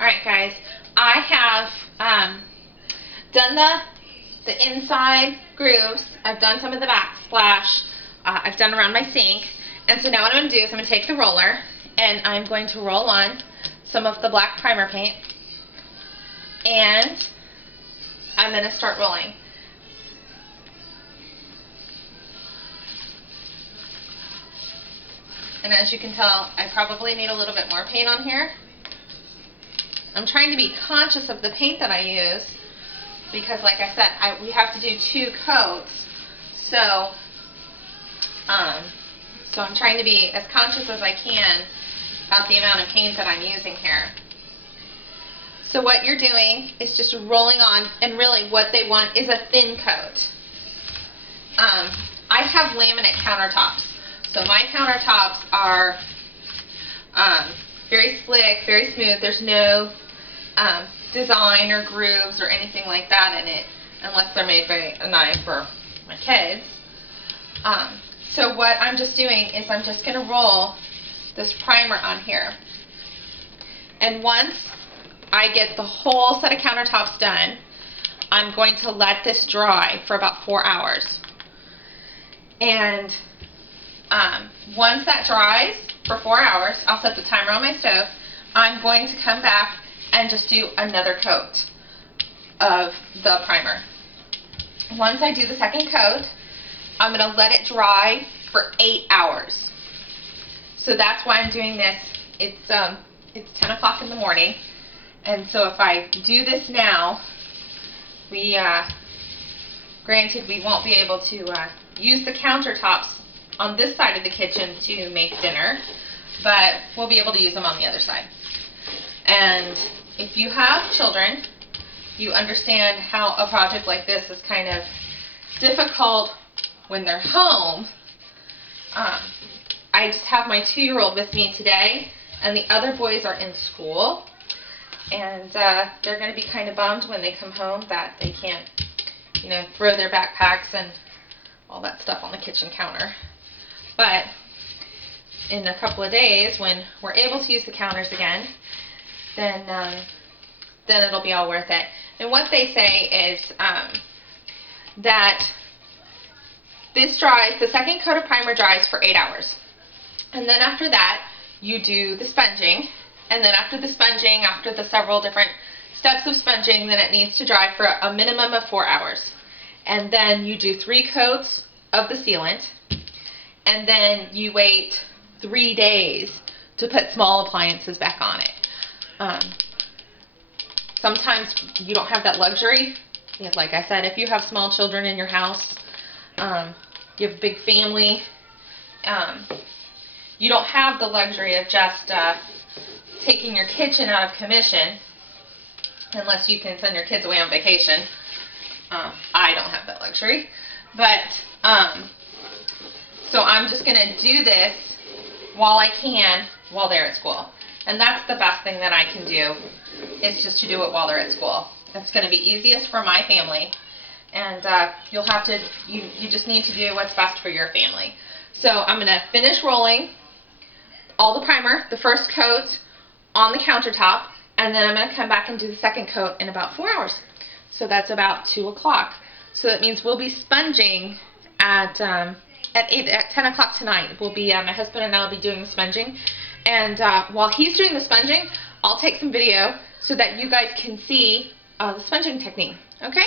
Alright guys, I have done the inside grooves, I've done some of the backsplash, I've done around my sink, and so now what I'm going to do is I'm going to take the roller and I'm going to roll on some of the black primer paint, and I'm going to start rolling. And as you can tell, I probably need a little bit more paint on here. I'm trying to be conscious of the paint that I use because, like I said, we have to do 2 coats. So I'm trying to be as conscious as I can about the amount of paint that I'm using here. So what you're doing is just rolling on, and really what they want is a thin coat. I have laminate countertops. So my countertops are very slick, very smooth. There's no design or grooves or anything like that in it, unless they're made by a knife for my kids. So what I'm just doing is I'm just going to roll this primer on here. And once I get the whole set of countertops done, I'm going to let this dry for about 4 hours. And once that dries for 4 hours, I'll set the timer on my stove. I'm going to come back and just do another coat of the primer. Once I do the second coat, I'm going to let it dry for 8 hours. So that's why I'm doing this. It's 10 o'clock in the morning, and so if I do this now, granted we won't be able to use the countertops on this side of the kitchen to make dinner, but we'll be able to use them on the other side. And if you have children, you understand how a project like this is kind of difficult when they're home. I just have my 2-year-old with me today, and the other boys are in school, and they're going to be kind of bummed when they come home that they can't, throw their backpacks and all that stuff on the kitchen counter. But in a couple of days, when we're able to use the counters again, then it'll be all worth it. And what they say is that this dries, the second coat of primer dries for 8 hours. And then after that, you do the sponging. And then after the sponging, after the several different steps of sponging, then it needs to dry for a minimum of 4 hours. And then you do 3 coats of the sealant. And then you wait 3 days to put small appliances back on it. Sometimes you don't have that luxury. Like I said, if you have small children in your house, you have a big family, you don't have the luxury of just taking your kitchen out of commission, unless you can send your kids away on vacation. I don't have that luxury. But so I'm just going to do this while I can, while they're at school. And that's the best thing that I can do, is just to do it while they're at school. It's going to be easiest for my family. And you just need to do what's best for your family. So I'm going to finish rolling all the primer, the first coat, on the countertop, and then I'm going to come back and do the second coat in about 4 hours. So that's about 2 o'clock. So that means we'll be sponging at 10 o'clock tonight. We'll be, my husband and I will be doing the sponging. And while he's doing the sponging, I'll take some video so that you guys can see the sponging technique. Okay?